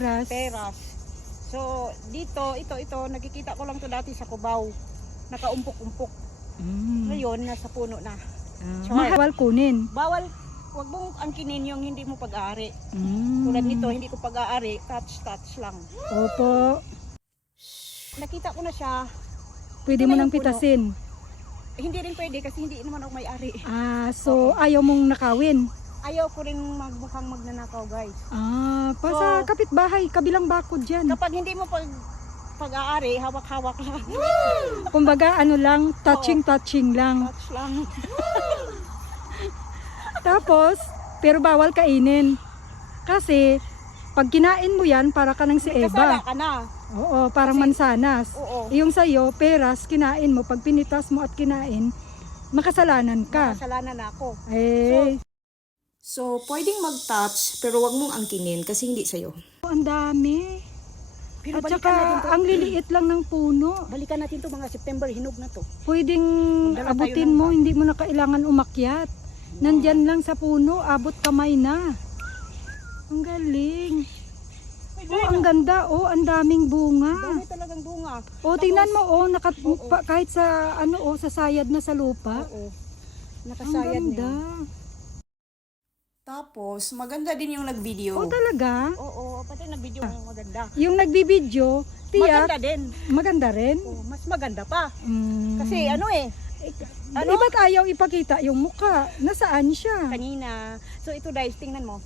Peras. Peras. So, dito, ito, nakikita ko lang to dati sa Cubao. Nakaumpok-umpok. Ngayon, nasa puno na. Mahal kunin. Bawal, wag mong angkinin yung hindi mo pag-aari. Tulad nito, hindi ko pag-aari, touch lang. Opo. Nakita ko na siya. Pwede Ito mo na nang yung puno. pitasin. Hindi rin pwede kasi hindi naman ako may-ari. So ayaw mong nakawin. Ayaw ko rin mukhang magnanakaw, guys. Sa So, kapitbahay, kabilang bakod dyan. Kapag hindi mo pag-aari, hawak-hawak lang. Kumbaga ano lang, touching lang. Touch lang. Tapos, pero bawal kainin. Kasi, pag kinain mo yan, para ka ng si Kasala Eva. ka na. Oo, parang mansanas. Oo. Yung sa'yo, peras, kinain mo. Pag pinitas mo at kinain, makasalanan ka. Kasalanan na ako. So, pwedeng mag-touch, pero wag mong angkinin kasi hindi sa'yo. Ang dami. Pero At balikan saka, natin to. ang liliit lang ng puno. Balikan natin to mga September, hinog na to. Pwedeng Magdala tayo abutin ng mo, hindi mo na kailangan umakyat. Nandyan lang sa puno, abot kamay na. Ang galing. Ang ganda, ang daming bunga. Dami talagang bunga. Tingnan mo, kahit sa sa sayad na sa lupa. Oo. Ang Nakasayad ganda. niya. Tapos, maganda din yung nag-video. Talaga? Oo, pati nag-video maganda. Yung nagbibideo, tiyak, Maganda din. maganda rin. Oo, mas maganda pa. Mm. Kasi Ba't ayaw ipakita yung mukha? Nasaan siya? kanina. So ito guys, tingnan mo.